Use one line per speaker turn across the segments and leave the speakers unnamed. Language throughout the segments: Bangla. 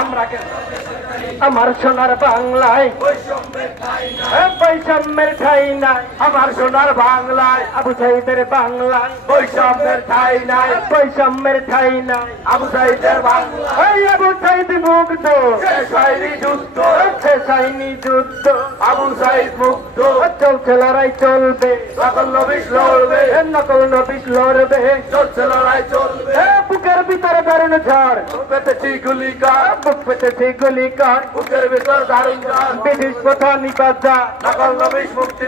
আমরা কেন? আমার সোনার বাংলায় বৈষম্যের ঠাই নাই। আমার সোনার বাংলায় আবু সাইদের বাংলায় বৈষম্যের ঠাই নাই বৈষম্যের ঠাই নাই। আবু সাইদের বাংলায় আবু সাইদ মুগ্ধ। শেষ হয়নি যুদ্ধ। শেষ হয়নি যুদ্ধ। আবু সাইদ মুগ্ধ। চলছে লড়াই চলবে। নকল নবিশ লড়বে। নকল নবিশ লড়বে। চলছে লড়াই চলবে। বুকের ভিতরে দারুণ ঝড়। পেতেছি বুক পেতেছি গুলি বুকের ভিতর দারুণ ব্রিটিশ পথা নিবাজা নকল নবিশ মুক্তি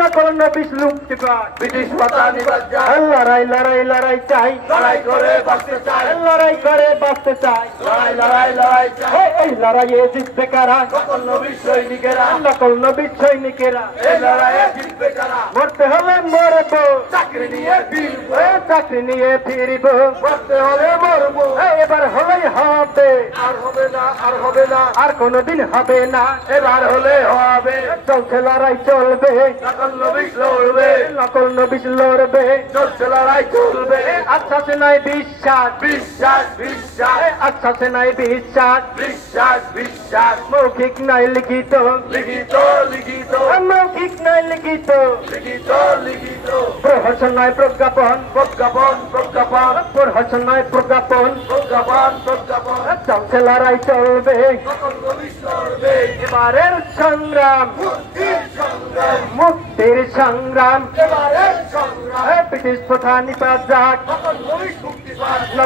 নকল নবিশ মুক্তি ব্রিটিশ পথা নিবাজা লড়াই লড়াই লড়াই চাই। লড়াই করে বাঁচতে চাই লড়াই করে বাঁচতে চাই। লড়াই লড়াই লড়াই চাই এই লড়াইয়ে জিতবে কারা? নকল নবিশ সৈনিকেরা। নকল নবিশ সৈনিকেরা। এই লড়াইয়ে মরতে হলে মরবো। চাকরি নিয়ে ফিরবো। চাকরি নিয়ে ফিরবো। মরতে হলে মরবো। এবার হলেই হবে। আর হবে না আর হবে না। আর কোনোদিন হবে না। এবার হলে হবে। চলছে লড়াই চলবে। নকল নবিশ লড়বে। নকল নবিশ লড়বে। চলছে লড়াই চলবে। আচ্ছা সে নাই বিশ্বাস। বিশ্বাস বিশ্বাস। আচ্ছা সে নাই বিশ্বাস। বিশ্বাস বিশ্বাস। মৌখিক নাই লিখিত। লিখিত লিখিত। লিখিত। লিখিত লিখিত প্রহসন নয় প্রজ্ঞাপন প্রজ্ঞাপন প্রজ্ঞাপন। প্রহসন নয় প্রজ্ঞাপন। প্রজ্ঞাপন প্রজ্ঞাপন। চলছে লড়াই চলবে। এবারের সংগ্রাম। মুক্তির সংগ্রাম। ব্রিটিশ প্রধান নিপাত যাক